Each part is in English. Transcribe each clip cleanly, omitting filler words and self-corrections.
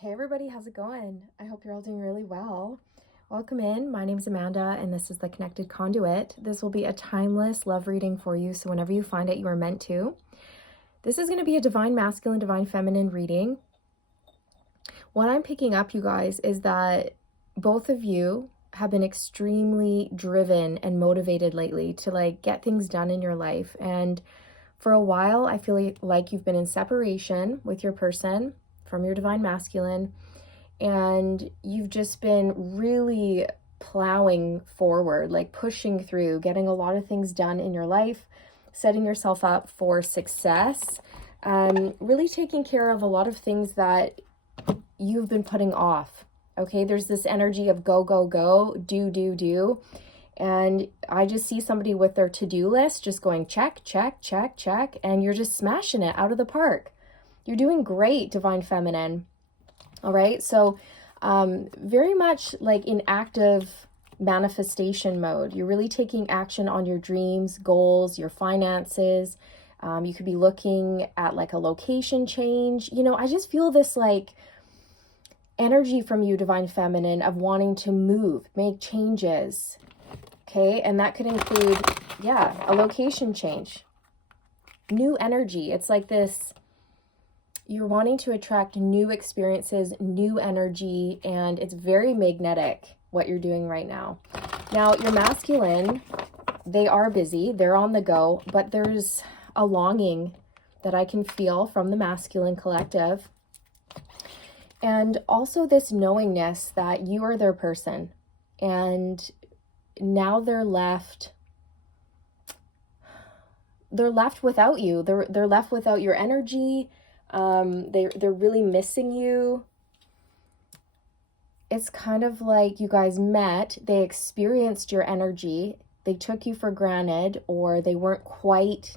Hey everybody, how's it going? I hope you're all doing really well. Welcome in. My name is Amanda and this is the Connected Conduit. This will be a timeless love reading for you, so whenever you find it, you are meant to. This is going to be a divine masculine, divine feminine reading. What I'm picking up, you guys, is that both of you have been extremely driven and motivated lately to get things done in your life. And for a while, I feel like you've been in separation with your person from your divine masculine, and you've just been really plowing forward, like pushing through, getting a lot of things done in your life, setting yourself up for success, really taking care of a lot of things that you've been putting off. Okay, there's this energy of go, go, go, do. And I just see somebody with their to-do list just going check, check, check, check, and you're just smashing it out of the park. You're doing great, divine feminine. All right, so very much like in active manifestation mode. You're really taking action on your dreams, goals, your finances. You could be looking at like a location change. I just feel this energy from you, divine feminine, of wanting to move, make changes. Okay, and that could include, a location change, new energy. It's like this, you're wanting to attract new experiences, new energy, and it's very magnetic what you're doing right now. Now, your masculine, they are busy, they're on the go, but there's a longing that I can feel from the masculine collective. And also this knowingness that you are their person. And now they're left without you. They're left without your energy. They're really missing you. It's kind of like you guys met, they experienced your energy, they took you for granted, or they weren't quite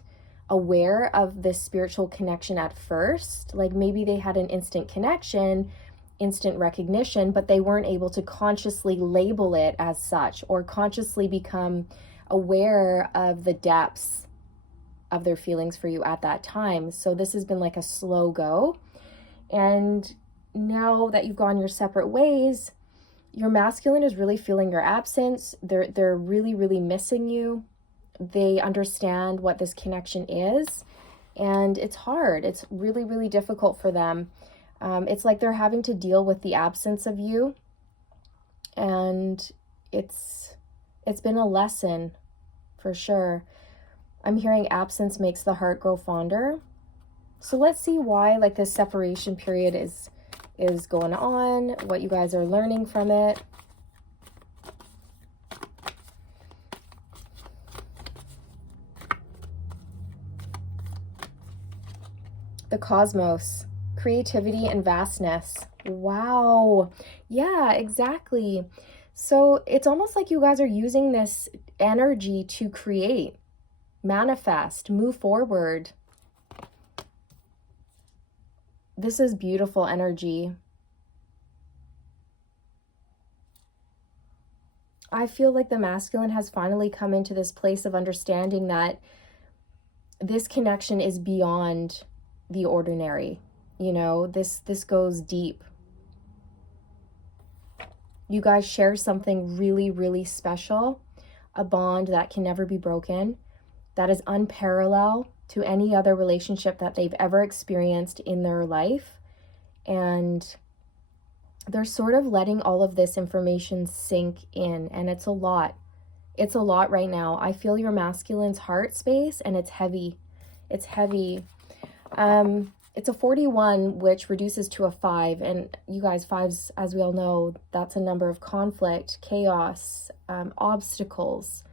aware of this spiritual connection at first. Like maybe they had an instant connection, instant recognition, but they weren't able to consciously label it as such or consciously become aware of the depths of their feelings for you at that time. So this has been like a slow go. And now that you've gone your separate ways, your masculine is really feeling your absence. They're really, really missing you. They understand what this connection is, and it's hard. It's really, really difficult for them. It's like they're having to deal with the absence of you, and it's been a lesson for sure. I'm hearing absence makes the heart grow fonder. So let's see why this separation period is going on, what you guys are learning from it. The cosmos, creativity and vastness. Wow. Yeah, exactly. So it's almost like you guys are using this energy to create, manifest, move forward. This is beautiful energy. I feel like the masculine has finally come into this place of understanding that this connection is beyond the ordinary. This goes deep. You guys share something really, really special, a bond that can never be broken, that is unparalleled to any other relationship that they've ever experienced in their life. And they're sort of letting all of this information sink in, and it's a lot. It's a lot right now. I feel your masculine's heart space, and it's heavy. It's heavy. It's a 41, which reduces to a 5. And you guys, 5s, as we all know, that's a number of conflict, chaos, obstacles.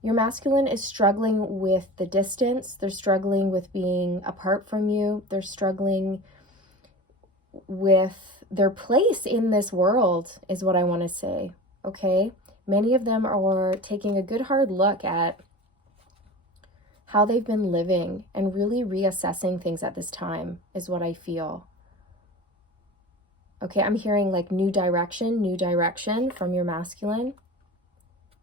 Your masculine is struggling with the distance. They're struggling with being apart from you. They're struggling with their place in this world, is what I want to say. Okay? Many of them are taking a good hard look at how they've been living and really reassessing things at this time, is what I feel. Okay, I'm hearing new direction from your masculine.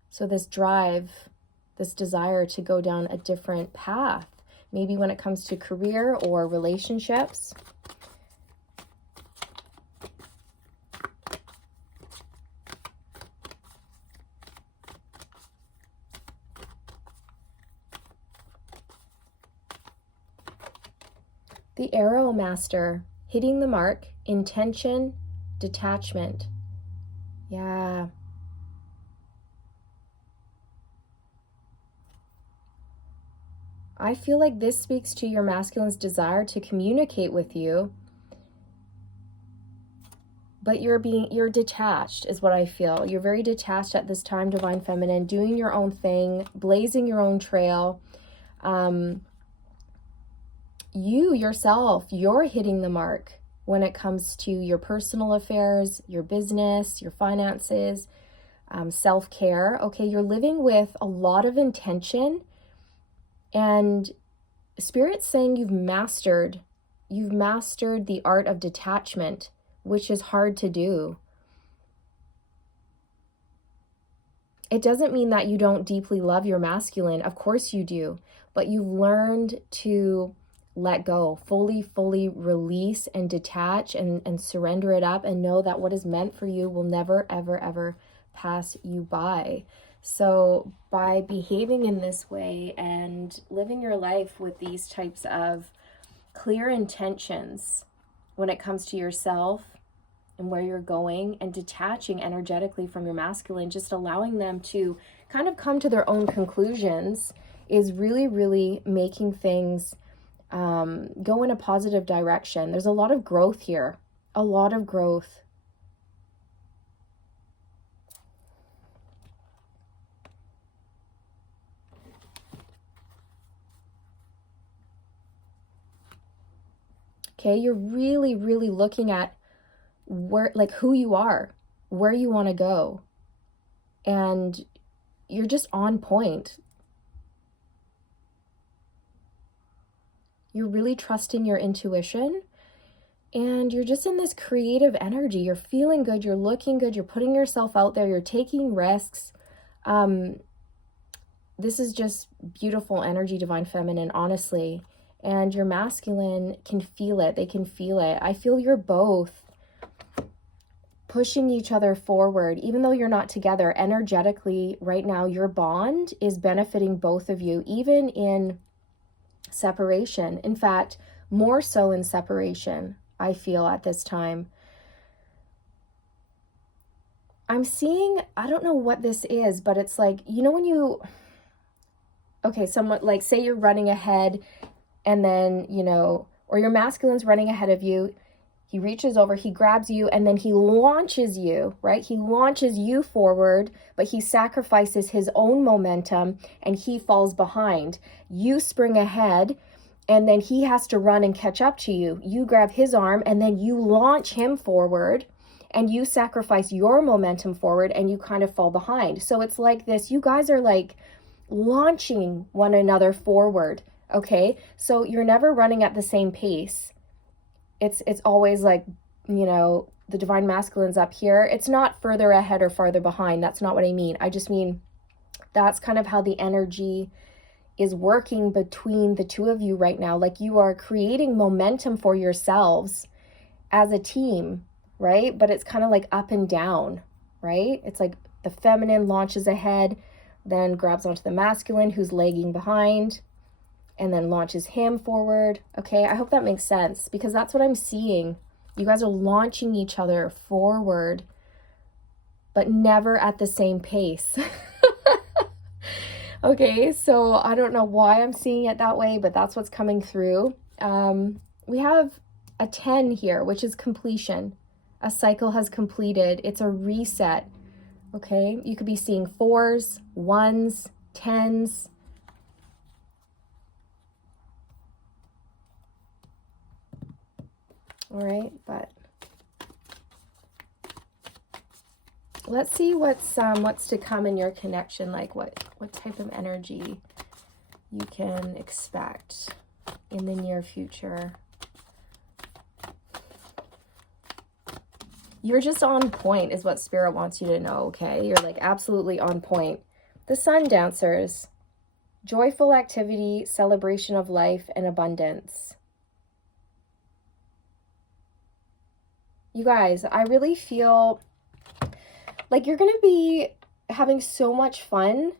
So this drive, this desire to go down a different path, maybe when it comes to career or relationships. The Arrow Master, hitting the mark, intention, detachment. Yeah. I feel like this speaks to your masculine's desire to communicate with you, but you're detached is what I feel. You're very detached at this time, Divine Feminine, doing your own thing, blazing your own trail. You yourself, you're hitting the mark when it comes to your personal affairs, your business, your finances, self-care. Okay, you're living with a lot of intention, and Spirit's saying you've mastered the art of detachment, which is hard to do. It doesn't mean that you don't deeply love your masculine. Of course you do, but you've learned to let go, fully release and detach and surrender it up, and know that what is meant for you will never, ever pass you by. So by behaving in this way and living your life with these types of clear intentions when it comes to yourself and where you're going, and detaching energetically from your masculine, just allowing them to kind of come to their own conclusions, is really making things go in a positive direction. There's a lot of growth here, a lot of growth. Okay, you're really looking at where, like, who you are, where you want to go, and you're just on point. You're really trusting your intuition, and you're just in this creative energy. You're feeling good, you're looking good, you're putting yourself out there, you're taking risks. This is just beautiful energy, Divine Feminine, honestly. And your masculine can feel it. They can feel it. I feel you're both pushing each other forward, even though you're not together. Energetically, right now, your bond is benefiting both of you, even in separation. In fact, more so in separation, I feel, at this time. I'm seeing, I don't know what this is, but it's like, you know, when you, okay, someone, like, say you're running ahead, and then, you know, or your masculine's running ahead of you. He reaches over, he grabs you, and then he launches you, right? He launches you forward, but he sacrifices his own momentum and he falls behind. You spring ahead, and then he has to run and catch up to you. You grab his arm, and then you launch him forward, and you sacrifice your momentum forward, and you kind of fall behind. So it's like this, you guys are like launching one another forward, okay? So you're never running at the same pace. It's always like, you know, the divine masculine's up here. It's not further ahead or farther behind. That's not what I mean. I just mean that's kind of how the energy is working between the two of you right now. Like, you are creating momentum for yourselves as a team, right? But it's kind of like up and down, right? It's like the feminine launches ahead, then grabs onto the masculine who's lagging behind, and then launches him forward. Okay, I hope that makes sense, because that's what I'm seeing. You guys are launching each other forward, but never at the same pace. Okay, so I don't know why I'm seeing it that way, but that's what's coming through. We have a 10 here, which is completion. A cycle has completed. It's a reset. Okay, you could be seeing 4s, 1s, 10s. All right, but let's see what's to come in your connection, like what type of energy you can expect in the near future. You're just on point is what Spirit wants you to know, okay? You're like absolutely on point. The Sun Dancers. joyful activity, celebration of life, and abundance. You guys, I really feel like you're going to be having so much fun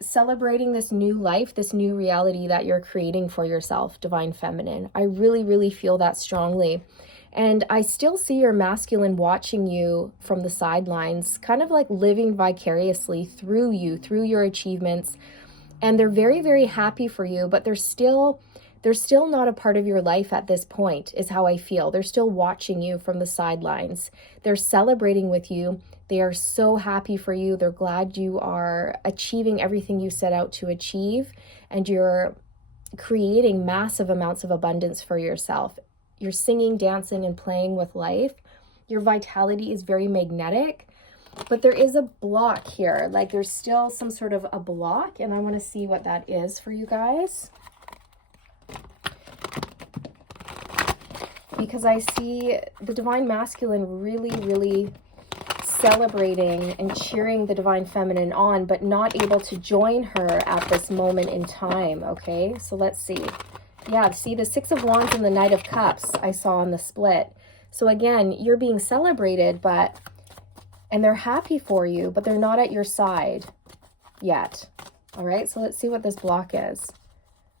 celebrating this new life, this new reality that you're creating for yourself, Divine Feminine. I really, really feel that strongly. And I still see your masculine watching you from the sidelines, kind of like living vicariously through you, through your achievements. And they're very, very happy for you, but they're still not a part of your life at this point, is how I feel. They're still watching you from the sidelines. They're celebrating with you. They are so happy for you. They're glad you are achieving everything you set out to achieve, and you're creating massive amounts of abundance for yourself. You're singing, dancing, and playing with life. Your vitality is very magnetic, but there is a block here. Like there's still some sort of a block, and I want to see what that is for you guys. Because I see the Divine Masculine really, really celebrating and cheering the Divine Feminine on, but not able to join her at this moment in time, okay? So let's see. Yeah, see the Six of Wands and the Knight of Cups I saw on the split. So again, you're being celebrated, and they're happy for you, but they're not at your side yet. All right, so let's see what this block is.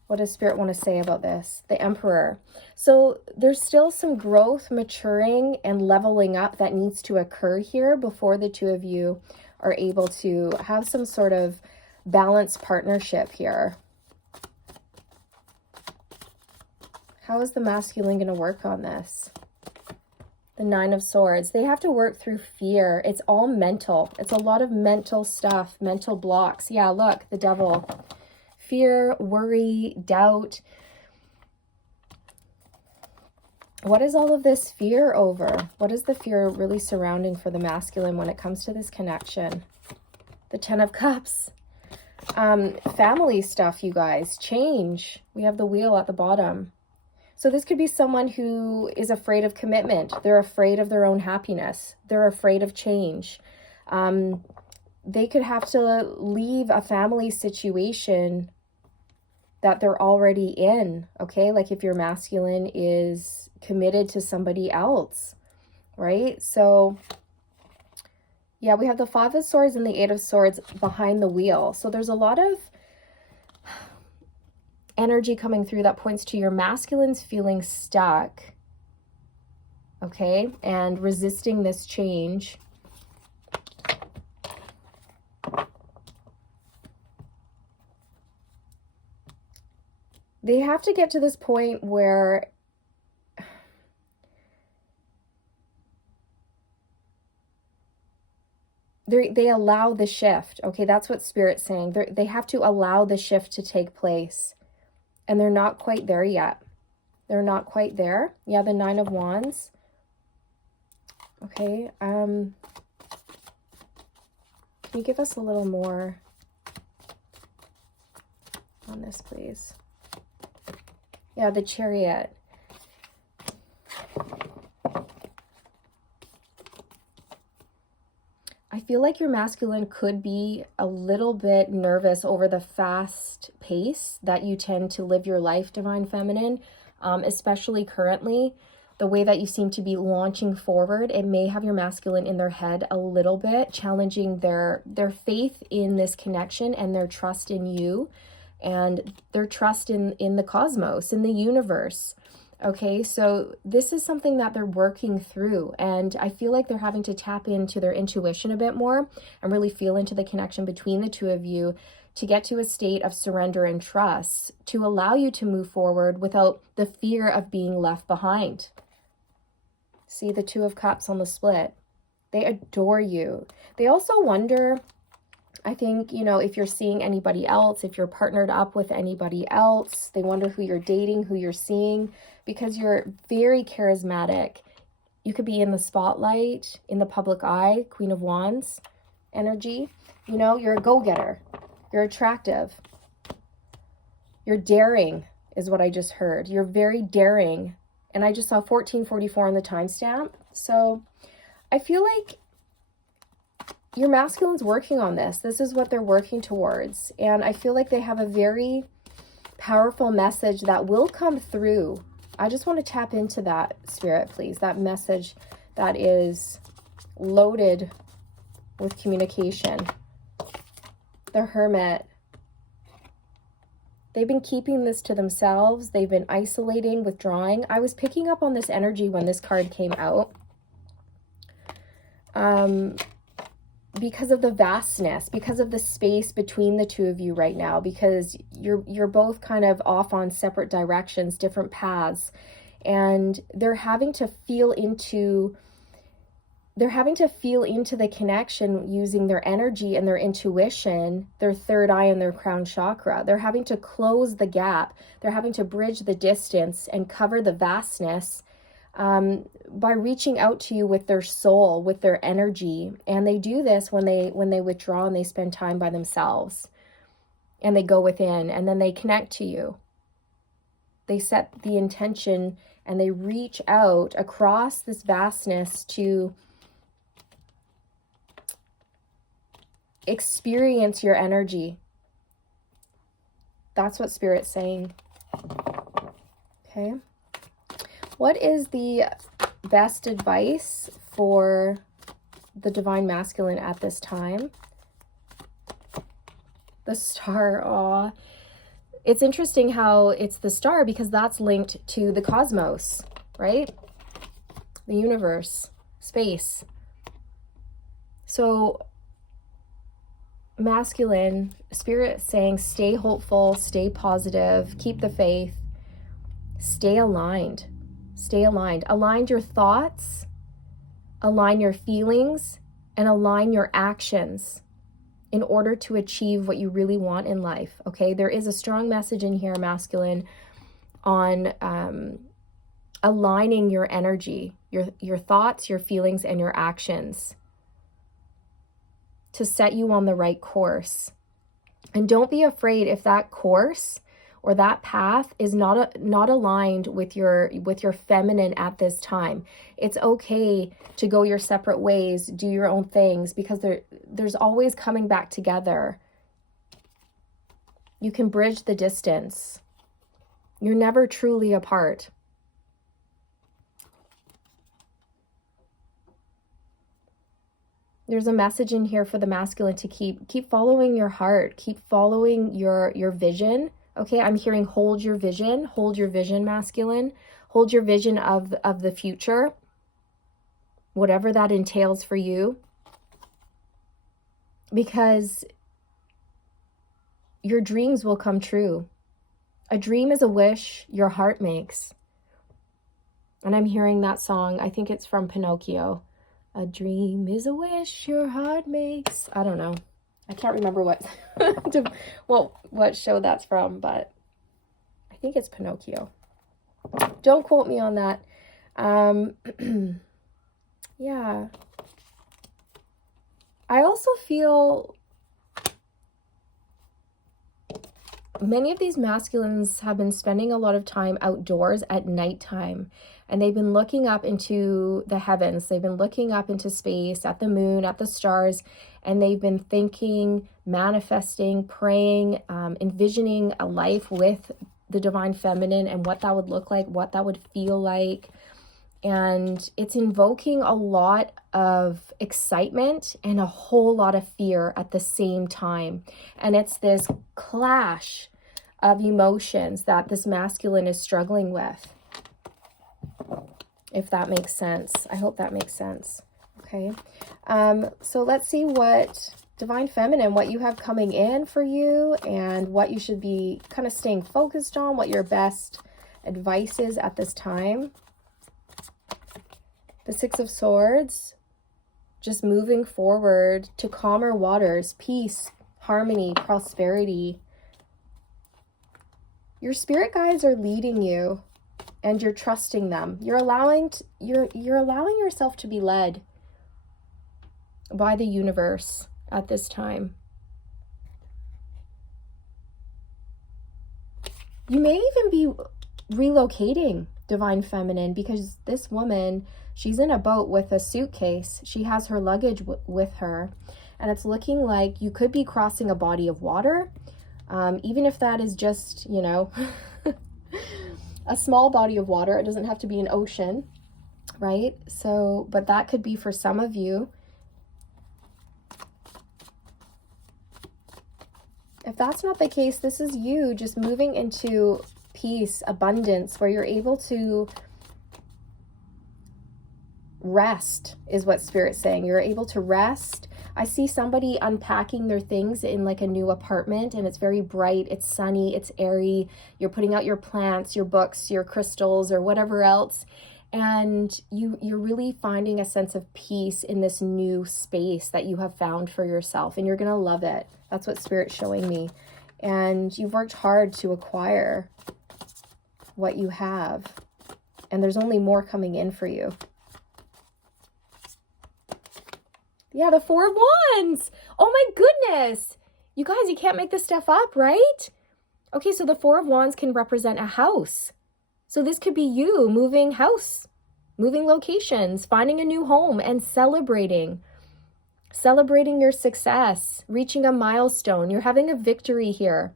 What does Spirit want to say about this? The Emperor. So there's still some growth, maturing, and leveling up that needs to occur here before the two of you are able to have some sort of balanced partnership here. How is the masculine going to work on this? The Nine of Swords. They have to work through fear. It's all mental. It's a lot of mental stuff, mental blocks. Yeah, look, the Devil. Fear, worry, doubt. What is all of this fear over? What is the fear really surrounding for the masculine when it comes to this connection? The Ten of Cups. Family stuff, you guys. Change. We have the Wheel at the bottom. So this could be someone who is afraid of commitment. They're afraid of their own happiness. They're afraid of change. They could have to leave a family situation that they're already in, okay? Like if your masculine is committed to somebody else, right? So yeah, we have the Five of Swords and the Eight of Swords behind the Wheel. So there's a lot of energy coming through that points to your masculines feeling stuck, okay? And resisting this change. They have to get to this point where they allow the shift. Okay, that's what Spirit's saying. They have to allow the shift to take place. And they're not quite there yet. They're not quite there. Yeah, the Nine of Wands. Okay. Can you give us a little more on this, please? Yeah, the Chariot. I feel like your masculine could be a little bit nervous over the fast pace that you tend to live your life, Divine Feminine, especially currently. The way that you seem to be launching forward, it may have your masculine in their head a little bit, challenging their faith in this connection and their trust in you and their trust in the cosmos, in the universe. Okay, so this is something that they're working through, and I feel like they're having to tap into their intuition a bit more and really feel into the connection between the two of you to get to a state of surrender and trust to allow you to move forward without the fear of being left behind. See the Two of Cups on the split. They adore you. They also wonder, I think, you know, if you're seeing anybody else, if you're partnered up with anybody else, they wonder who you're dating, who you're seeing, because you're very charismatic. You could be in the spotlight, in the public eye, Queen of Wands energy. You know, you're a go-getter. You're attractive. You're daring is what I just heard. You're very daring. And I just saw 1444 on the timestamp. So I feel like your masculine's working on this. This is what they're working towards. And I feel like they have a very powerful message that will come through. I just want to tap into that, Spirit, please. That message that is loaded with communication. The Hermit. They've been keeping this to themselves. They've been isolating, withdrawing. I was picking up on this energy when this card came out. Because of the vastness, because of the space between the two of you right now, because you're both kind of off on separate directions, different paths, and they're having to feel into the connection using their energy and their intuition, their third eye and their crown chakra. They're having to close the gap. They're having to bridge the distance and cover the vastness by reaching out to you with their soul, with their energy. And they do this when they withdraw and they spend time by themselves and they go within, and then they connect to you. They set the intention and they reach out across this vastness to experience your energy. That's what Spirit's saying. Okay. What is the best advice for the Divine Masculine at this time? The Star. Aw. It's interesting how it's the Star, because that's linked to the cosmos, right? The universe, space. So masculine, Spirit saying stay hopeful, stay positive, keep the faith, stay aligned. Stay aligned. Align your thoughts, align your feelings, and align your actions in order to achieve what you really want in life. Okay, there is a strong message in here, masculine, on aligning your energy, your thoughts, your feelings, and your actions to set you on the right course. And don't be afraid if that course or that path is not aligned with your feminine at this time. It's okay to go your separate ways, do your own things, because there's always coming back together. You can bridge the distance. You're never truly apart. There's a message in here for the masculine to keep following your heart, keep following your vision. Okay, I'm hearing hold your vision, masculine. Hold your vision of the future, whatever that entails for you. Because your dreams will come true. A dream is a wish your heart makes. And I'm hearing that song, I think it's from Pinocchio. A dream is a wish your heart makes. I don't know. I can't remember what show that's from, but I think it's Pinocchio. Don't quote me on that. Yeah. I also feel many of these masculines have been spending a lot of time outdoors at nighttime, and they've been looking up into the heavens. They've been looking up into space, at the moon, at the stars, and they've been thinking, manifesting, praying, envisioning a life with the Divine Feminine and what that would look like, what that would feel like. And it's invoking a lot of excitement and a whole lot of fear at the same time. And it's this clash of emotions that this masculine is struggling with. If that makes sense. I hope that makes sense. Okay. So let's see what Divine Feminine, what you have coming in for you and what you should be kind of staying focused on, what your best advice is at this time. The Six of Swords, just moving forward to calmer waters, peace, harmony, prosperity. Your spirit guides are leading you and you're trusting them. You're allowing yourself to be led by the universe at this time. You may even be relocating, Divine Feminine, because this woman, she's in a boat with a suitcase. She has her luggage with her, and it's looking like you could be crossing a body of water, even if that is just, you know, a small body of water. It doesn't have to be an ocean, right? So, but that could be for some of you. If that's not the case, this is you just moving into peace, abundance, where you're able to rest, is what Spirit's saying. You're able to rest. I see somebody unpacking their things in like a new apartment, and it's very bright, it's sunny, it's airy. You're putting out your plants, your books, your crystals, or whatever else. And you're really finding a sense of peace in this new space that you have found for yourself, and you're going to love it. That's what Spirit's showing me. And you've worked hard to acquire what you have, and there's only more coming in for you. Yeah, the Four of Wands. Oh my goodness. You guys, you can't make this stuff up, right? Okay, so the Four of Wands can represent a house. So this could be you moving house, moving locations, finding a new home, and celebrating your success, reaching a milestone. You're having a victory here.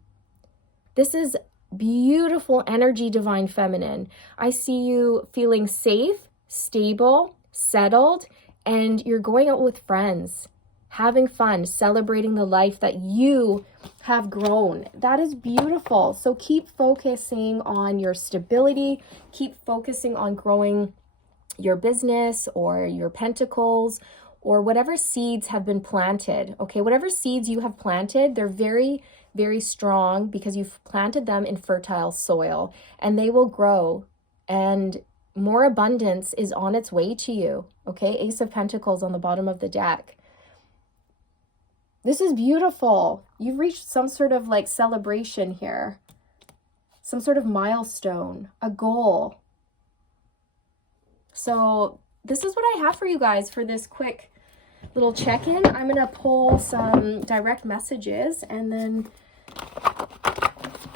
This is beautiful energy, Divine Feminine. I see you feeling safe, stable, settled, and you're going out with friends, having fun, celebrating the life that you have grown. That is beautiful. So keep focusing on your stability, keep focusing on growing your business or your pentacles, or whatever seeds have been planted. Okay, whatever seeds you have planted, they're very, very strong because you've planted them in fertile soil, and they will grow, and more abundance is on its way to you. Okay, Ace of Pentacles on the bottom of the deck. This is beautiful. You've reached some sort of like celebration here, some sort of milestone, a goal. So this is what I have for you guys for this quick little check-in. I'm going to pull some direct messages, and then,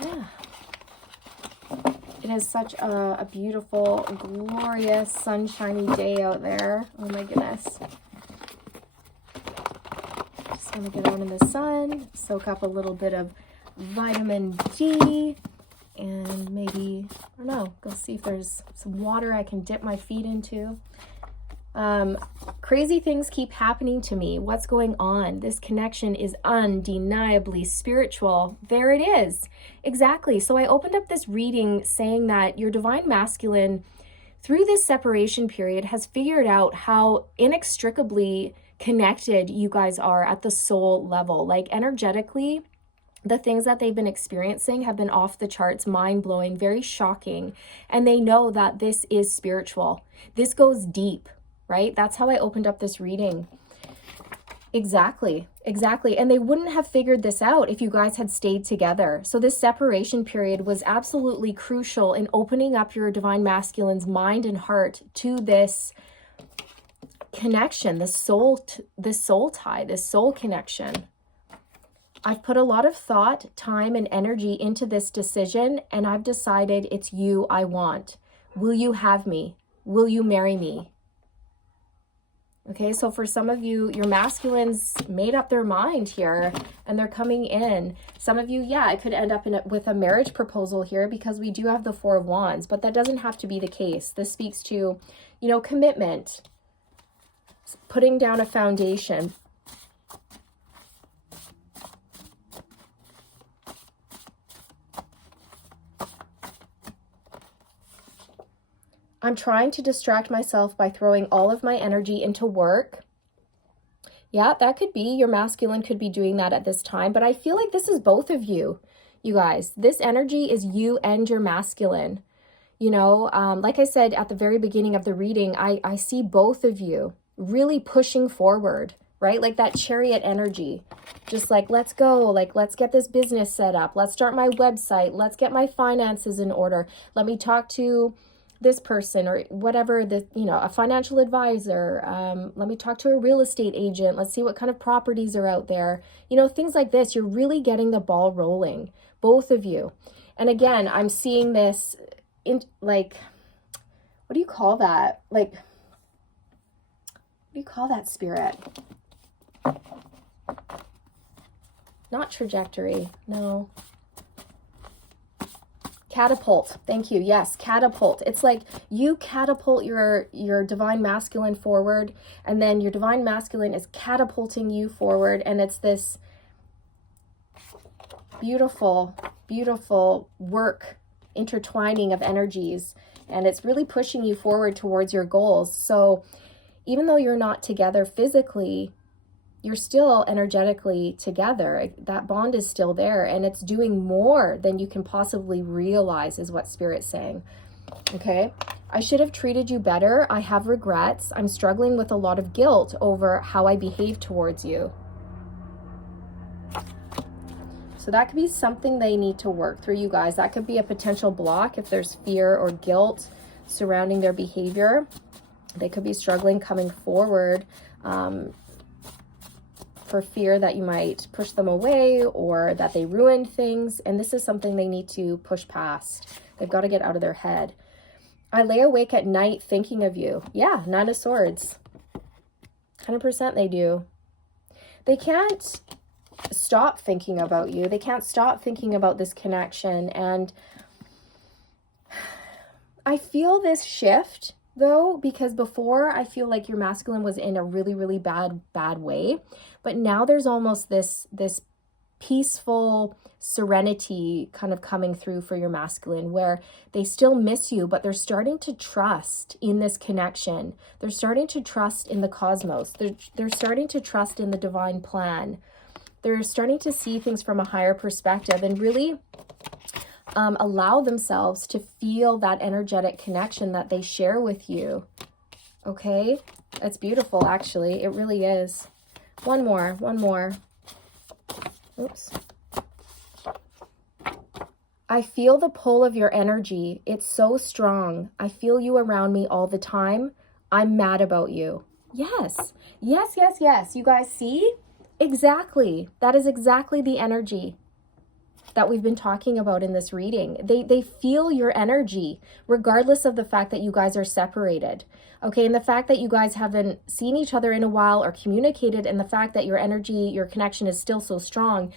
yeah. It is such a beautiful, glorious, sunshiny day out there. Oh my goodness. Just want to get out in the sun, soak up a little bit of vitamin D, and maybe, I don't know, go see if there's some water I can dip my feet into. Crazy things keep happening to me. What's going on? This connection is undeniably spiritual. There it is. Exactly. So I opened up this reading saying that your divine masculine, through this separation period, has figured out how inextricably connected you guys are at the soul level. Like energetically, the things that they've been experiencing have been off the charts, mind-blowing, very shocking. And they know that this is spiritual. This goes deep. Right? That's how I opened up this reading. Exactly. And they wouldn't have figured this out if you guys had stayed together. So this separation period was absolutely crucial in opening up your divine masculine's mind and heart to this connection, the soul tie, this soul connection. I've put a lot of thought, time, and energy into this decision, and I've decided it's you I want. Will you have me? Will you marry me? Okay, so for some of you, your masculines made up their mind here, and they're coming in. Some of you, yeah, it could end up with a marriage proposal here, because we do have the Four of Wands, but that doesn't have to be the case. This speaks to, you know, commitment, putting down a foundation. I'm trying to distract myself by throwing all of my energy into work. Yeah, that could be. Your masculine could be doing that at this time, but I feel like this is both of you, you guys. This energy is you and your masculine. You know, like I said at the very beginning of the reading, I see both of you really pushing forward, right? Like that chariot energy. Just like, let's go, like, let's get this business set up. Let's start my website. Let's get my finances in order. Let me talk to this person or whatever, a financial advisor. Let me talk to a real estate agent. Let's see what kind of properties are out there. You know, things like this. You're really getting the ball rolling, both of you. And again, I'm seeing this in like, what do you call that? Like, what do you call that, Spirit? Not trajectory. No. Catapult. Thank you. Yes, catapult. It's like you catapult your divine masculine forward, and then your divine masculine is catapulting you forward, and it's this beautiful, beautiful work intertwining of energies, and it's really pushing you forward towards your goals. So even though you're not together physically, you're still energetically together. That bond is still there, and it's doing more than you can possibly realize, is what Spirit's saying. Okay. I should have treated you better. I have regrets. I'm struggling with a lot of guilt over how I behaved towards you. So that could be something they need to work through, you guys. That could be a potential block if there's fear or guilt surrounding their behavior. They could be struggling coming forward for fear that you might push them away or that they ruined things. And this is something they need to push past. They've got to get out of their head. I lay awake at night thinking of you. Yeah, 9 of Swords. 100% they do. They can't stop thinking about you. They can't stop thinking about this connection. And I feel this shift though, because before I feel like your masculine was in a really, really bad way. But now there's almost this peaceful serenity kind of coming through for your masculine, where they still miss you, but they're starting to trust in this connection. They're starting to trust in the cosmos. They're starting to trust in the divine plan. They're starting to see things from a higher perspective and really allow themselves to feel that energetic connection that they share with you. Okay? It's beautiful, actually. It really is. One more. Oops. I feel the pull of your energy. It's so strong. I feel you around me all the time. I'm mad about you. Yes. You guys see? Exactly. That is exactly the energy that we've been talking about in this reading. They feel your energy, regardless of the fact that you guys are separated. Okay, and the fact that you guys haven't seen each other in a while or communicated, and the fact that your energy, your connection is still so strong,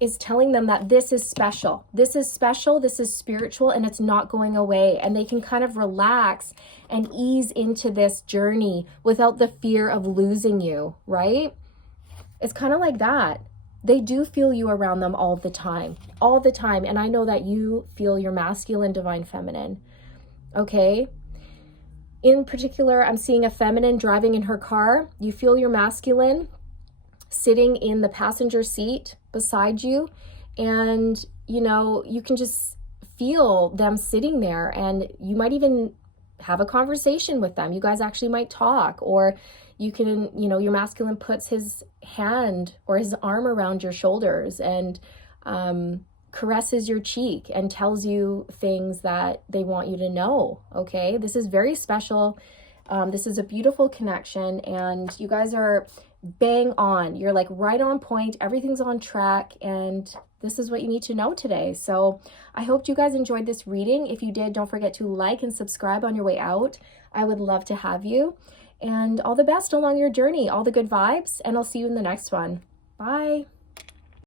is telling them that this is special. This is special, this is spiritual, and it's not going away. And they can kind of relax and ease into this journey without the fear of losing you, right? It's kind of like that. They do feel you around them all the time. And I know that you feel your masculine, divine feminine. Okay? In particular, I'm seeing a feminine driving in her car. You feel your masculine sitting in the passenger seat beside you. And, you know, you can just feel them sitting there, and you might even have a conversation with them. You guys actually might talk, or you can, you know, your masculine puts his hand or his arm around your shoulders and caresses your cheek and tells you things that they want you to know. Okay, this is very special. This is a beautiful connection, and you guys are bang on. You're like right on point. Everything's on track, and this is what you need to know today. So I hope you guys enjoyed this reading. If you did, don't forget to like and subscribe on your way out. I would love to have you. And all the best along your journey, all the good vibes, and I'll see you in the next one. Bye.